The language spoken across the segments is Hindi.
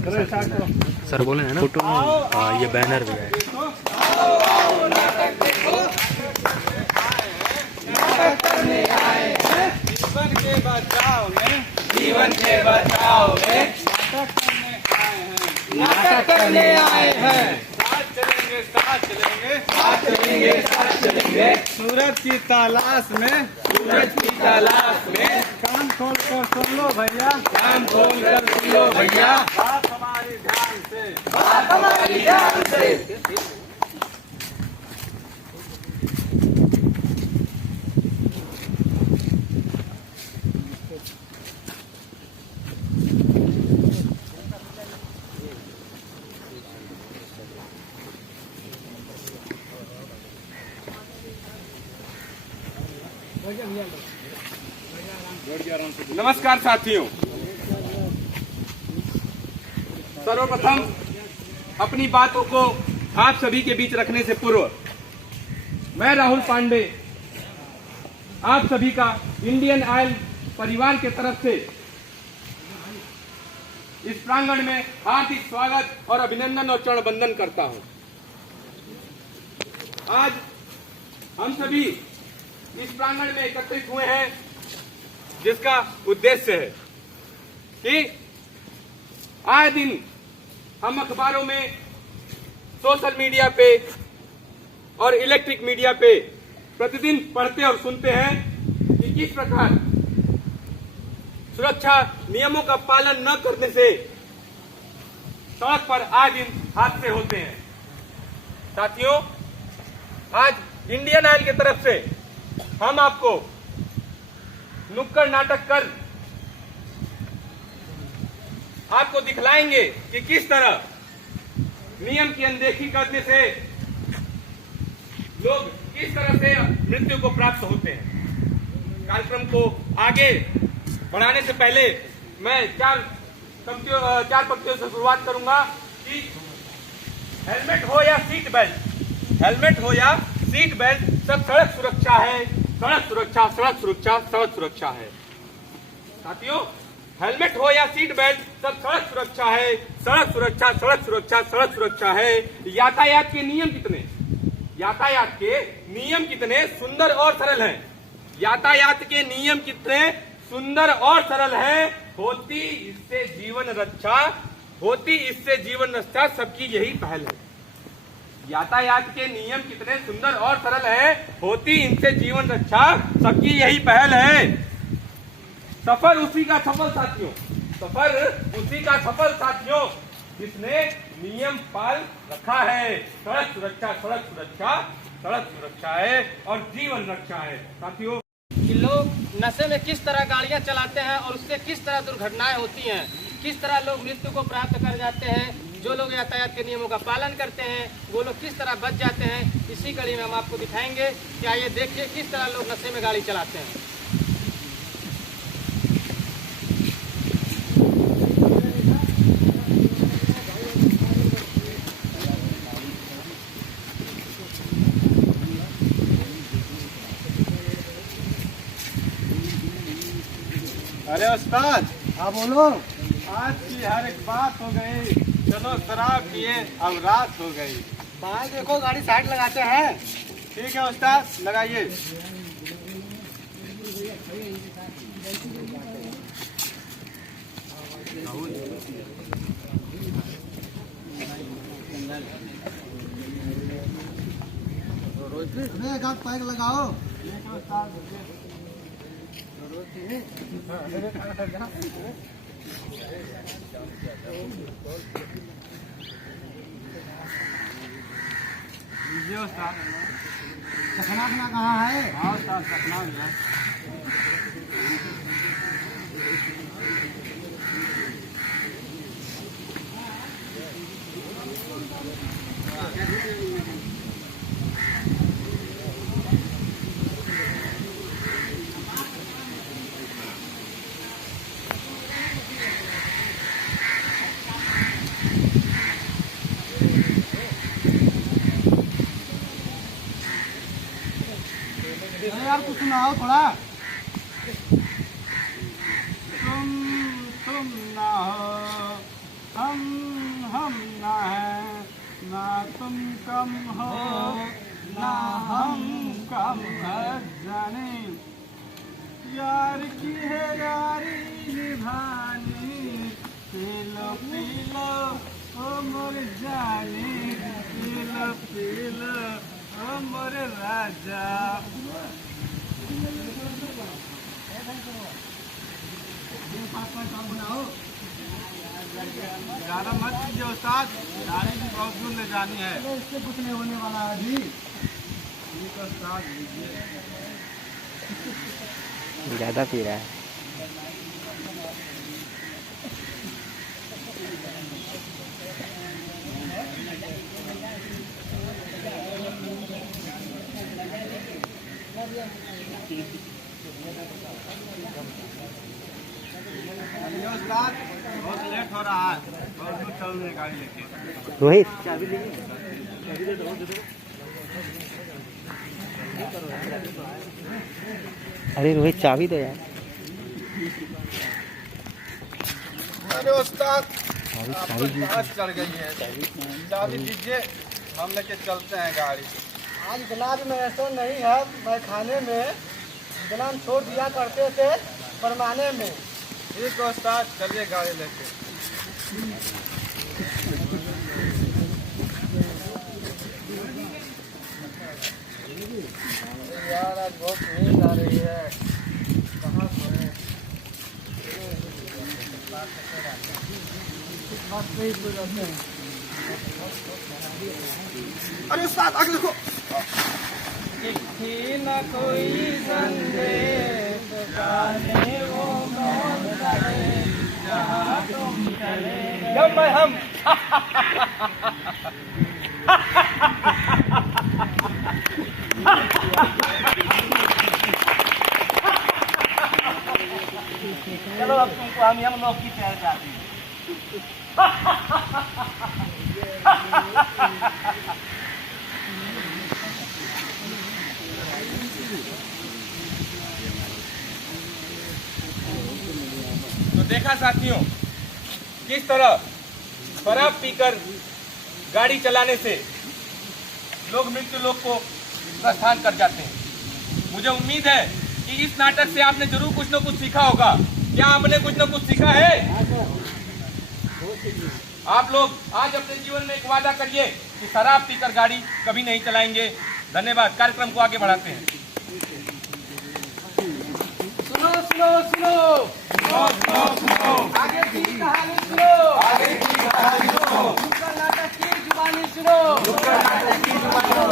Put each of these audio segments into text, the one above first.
सर बोले हैं ना फोटो में। हाँ, ये बैनर भी है। जीवन के बचाव में नाटक करने आए हैं। साथ चलेंगे सूरज की तलाश में कान खोल कर सुन लो भैया, बात हमारी ध्यान से। नमस्कार साथियों, सर्वप्रथम अपनी बातों को आप सभी के बीच रखने से पूर्व मैं राहुल पांडे आप सभी का इंडियन ऑयल परिवार के तरफ से इस प्रांगण में हार्दिक स्वागत और अभिनंदन और चरण वंदन करता हूं। आज हम सभी इस प्रांगण में एकत्रित हुए हैं जिसका उद्देश्य है कि आए दिन हम अखबारों में, सोशल मीडिया पे और इलेक्ट्रिक मीडिया पे प्रतिदिन पढ़ते और सुनते हैं कि किस प्रकार सुरक्षा नियमों का पालन न करने से सड़क पर आए दिन हादसे होते हैं। साथियों, आज इंडियन ऑयल की तरफ से हम आपको नुक्कड़ नाटक कर आपको दिखलाएंगे कि किस तरह नियम की अनदेखी करने से लोग किस तरह से मृत्यु को प्राप्त होते हैं। कार्यक्रम को आगे बढ़ाने से पहले मैं चार पंक्तियों से शुरुआत करूंगा कि हेलमेट हो या सीट बेल्ट, सब सड़क सुरक्षा है। सड़क सुरक्षा है। साथियों, हेलमेट हो या सीट बेल्ट, सब सड़क सुरक्षा है। सड़क सुरक्षा है। यातायात के नियम कितने सुंदर और सरल हैं। यातायात के नियम कितने सुंदर और सरल हैं। होती इससे जीवन रक्षा सबकी यही पहल है। यातायात के नियम कितने सुंदर और सरल है, होती इनसे जीवन रक्षा सबकी यही पहल है। सफर उसी का सफल साथियों जिसने नियम पाल रखा है। सड़क सुरक्षा है और जीवन रक्षा है। साथियों, कि लोग नशे में किस तरह गाड़ियां चलाते हैं और उससे किस तरह दुर्घटनाएं होती हैं, किस तरह लोग मृत्यु को प्राप्त कर जाते हैं। जो लोग यातायात के नियमों का पालन करते हैं वो लोग किस तरह बच जाते हैं, इसी कड़ी में हम आपको दिखाएंगे। कि आइए देखिए किस तरह लोग नशे में गाड़ी चलाते हैं। अरे उस्ताद, हाँ बोलो। आज की हर एक बात हो गई, चलो शराब पिए अब रात हो गई। भाई देखो गाड़ी साइड लगाते हैं। ठीक है उस्ताद, लगाइए। एक हाथ पैक लगाओ। सपना कहाँ है? हाँ उस्ताद, सपना है। यार कुछ सुनाओ थोड़ा। तुम ना हो हम ना है, ना तुम कम हो, ना हम कम है जाने। यार की है यारी निभानी, पी लो ओ मोर जानी, पी लो ओ मोर राजा। ज़्यादा मत कीजिए उस्ताद, गाड़ी भी बहुत दूर ले जानी है। इससे कुछ नहीं होने वाला है अभी। उस्ताद लीजिए। ज़्यादा पी रहा है। उस्ताद बहुत लेट हो रहा है, बहुत दूर चल रहे गाड़ी लेके। रोहित अरे रोहित चाबी दो यार। अरे उस्ताद चाबी आज चढ़ गई है, चाबी दीजिए, हम लेके चलते हैं गाड़ी। आज जनाब में ऐसा नहीं है, मैं खाने में जनाब छोड़ दिया करते थे परमाने में। ठीक है उस्ताद, चलिए गाड़ी लेके। यार आज बहुत नींद आ रही है, कहाँ सोए? बस नहीं सो जाते हैं। अरे उस्ताद आगे देखो। चिट्ठी न कोई संदेश जाने वो कौन जाने, जहाँ तुम चले जब मैं हम चलो अब तुमको हम लोग की तैयार जाते हैं। तो देखा साथियों, किस तरह शराब पीकर गाड़ी चलाने से लोग मृत्यु लोक को प्रस्थान कर जाते हैं। मुझे उम्मीद है कि इस नाटक से आपने जरूर कुछ न कुछ सीखा होगा। क्या आपने कुछ न कुछ सीखा है? आप लोग आज अपने जीवन में एक वादा करिए कि शराब पीकर गाड़ी कभी नहीं चलाएंगे। धन्यवाद। कार्यक्रम को आगे बढ़ाते हैं। सुनो सुनो सुनो, आगे की कहानी सुनो, आगे की कहानी सुनो, नुक्कड़ नाटक की जुबानी सुनो, नुक्कड़ नाटक की जुबानी सुनो।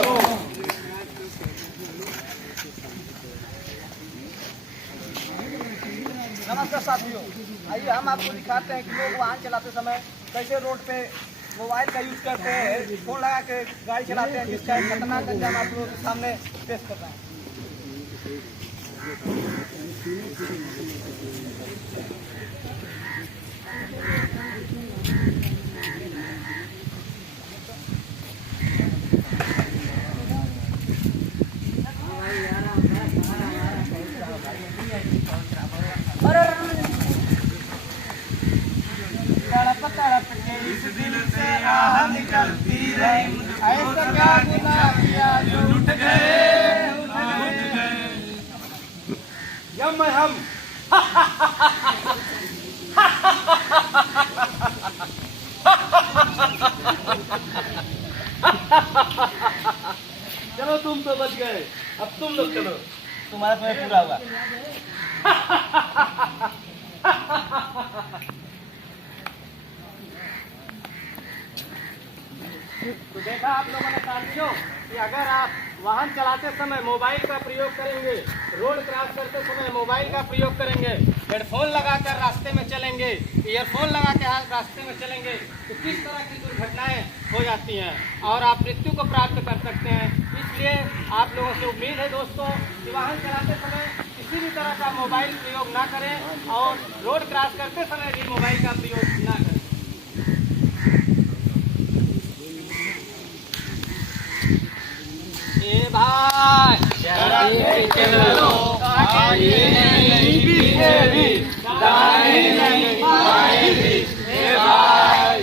नमस्कार साथियों, आइए हम आपको दिखाते हैं कि लोग वाहन चलाते समय कैसे रोड पे मोबाइल का यूज करते हैं, फोन लगा के गाड़ी चलाते हैं, जिसका एक खतरनाक अंजाम आप लोगों के सामने पेश कर रहे हैं। इस दिल से आह निकलती रही, ऐसा क्या गुनाह किया जो लुट गए। यम हम चलो तुम तो बच गए, अब तुम लोग चलो, तुम्हारा समय पूरा हुआ। तो देखा आप लोगों ने साथियों कि अगर आप वाहन चलाते समय मोबाइल का प्रयोग करेंगे, रोड क्रॉस करते समय मोबाइल का प्रयोग करेंगे, हेडफोन लगाकर रास्ते में चलेंगे, ईयरफोन लगा के रास्ते में चलेंगे, तो किस तरह की दुर्घटनाएं हो जाती हैं और आप मृत्यु को प्राप्त कर सकते हैं। इसलिए आप लोगों से उम्मीद है दोस्तों कि वाहन चलाते समय किसी भी तरह का मोबाइल प्रयोग ना करें और रोड क्रॉस करते समय भी मोबाइल का प्रयोग ना करें। भाई चलो आगे नहीं पीछे भी, दाएं नहीं बाएं भी, भाई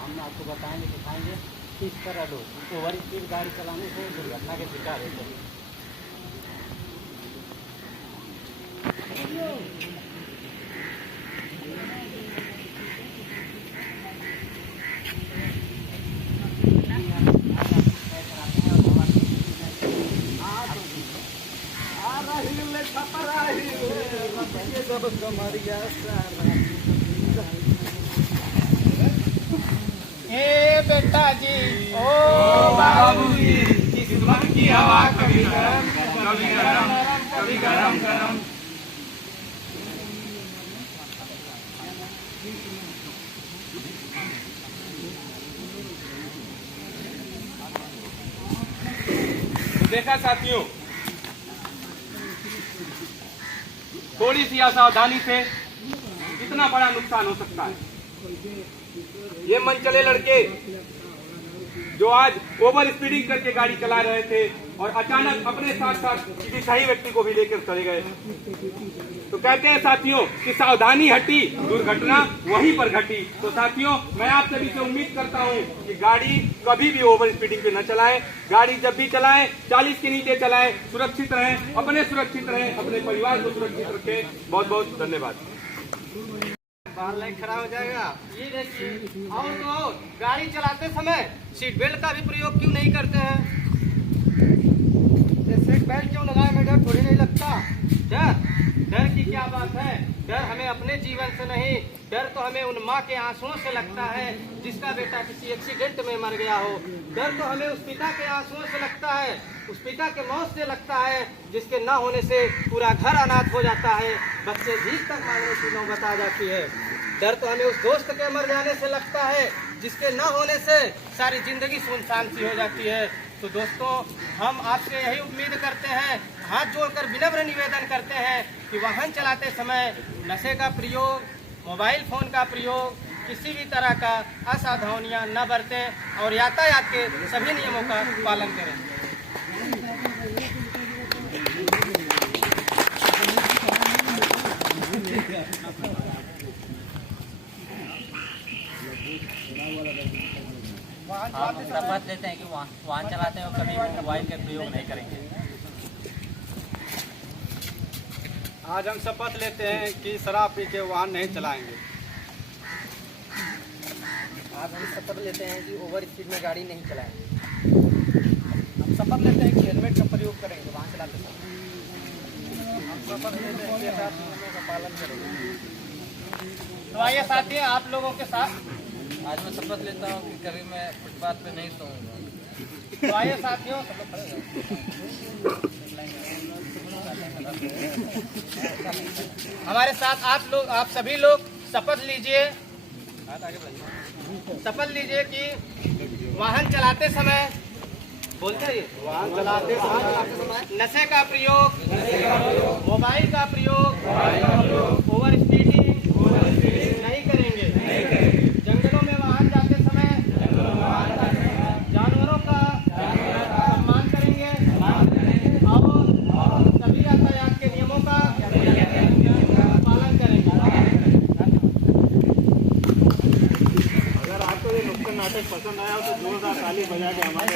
हम आपको बताएंगे, दिखाएंगे किस तरह लोग ओवर स्पीड गाड़ी चलाने से दुर्घटना के शिकार होते हैं। ए बेटा जी ओ बाबूजी, किस्मत की हवा कभी गरम कभी गरम कभी गरम गरम। देखा साथियों, थोड़ी सी असावधानी से कितना बड़ा नुकसान हो सकता है। ये मनचले लड़के जो आज ओवर स्पीडिंग करके गाड़ी चला रहे थे और अचानक अपने साथ साथ किसी सही व्यक्ति को भी लेकर चले गए। तो कहते हैं साथियों कि सावधानी हटी दुर्घटना वहीं पर घटी। तो साथियों, मैं आप सभी से उम्मीद करता हूं कि गाड़ी कभी भी ओवर स्पीडिंग पे न चलाएं। गाड़ी जब भी चलाएं 40 के नीचे चलाएं, सुरक्षित रहें, अपने सुरक्षित रहें, अपने परिवार को सुरक्षित रखें। बहुत बहुत धन्यवाद। बाहर लाइट खड़ा हो जाएगा। ये देखिए, और तो गाड़ी चलाते समय सीट बेल्ट का भी प्रयोग क्यों नहीं करते हैं? ये सीट बेल्ट क्यों लगाए में डर थोड़ी नहीं लगता। डर की क्या बात है? डर हमें अपने जीवन से नहीं, डर तो हमें उन माँ के आंसुओं से लगता है जिसका बेटा किसी एक्सीडेंट में मर गया हो। डर तो हमें उस पिता के आंसुओं से लगता है, उस पिता के मौत से लगता है जिसके न होने से पूरा घर अनाथ हो जाता है, बच्चे भीख तक मांगने की नौबत आ जाती है। डर तो हमें उस दोस्त के मर जाने से लगता है जिसके न होने से सारी जिंदगी सुनसान सी हो जाती है। तो दोस्तों, हम आपसे यही उम्मीद करते हैं, हाथ जोड़कर विनम्र निवेदन करते हैं कि वाहन चलाते समय नशे का प्रयोग, मोबाइल फोन का प्रयोग, किसी भी तरह का असावधानियां न बरतें और यातायात के सभी नियमों का पालन करें। हम शपथ लेते हैं कि वाहन चलाते हैं कभी मोबाइल का प्रयोग नहीं करेंगे। आज हम शपथ लेते हैं कि शराब पी के वाहन नहीं चलाएंगे। आज हम शपथ लेते हैं कि ओवर स्पीड में गाड़ी नहीं चलाएंगे। हम शपथ लेते हैं कि हेलमेट का प्रयोग करेंगे वाहन चलाते समय। हम शपथ लेते हैं कि यातायात नियमों का पालन करेंगे। तो आइए साथियों, आप लोगों के साथ आज मैं शपथ लेता हूँ कि कभी मैं फुटपाथ पे नहीं सोऊंगा। तो आइए साथियों, हमारे साथ आप सभी लोग शपथ लीजिए। शपथ लीजिए कि वाहन चलाते समय, बोलते हैं वाहन चलाते समय नशे का प्रयोग, मोबाइल का प्रयोग, ओवर स्पीडिंग नहीं करेंगे। जंगलों में वाहन जाते समय जानवरों का सम्मान करेंगे और सभी यातायात के नियमों का पालन करेंगे। अगर आपको ये नुक्कड़ नाटक पसंद आया हो तो जोरदार ताली बजा के हमारे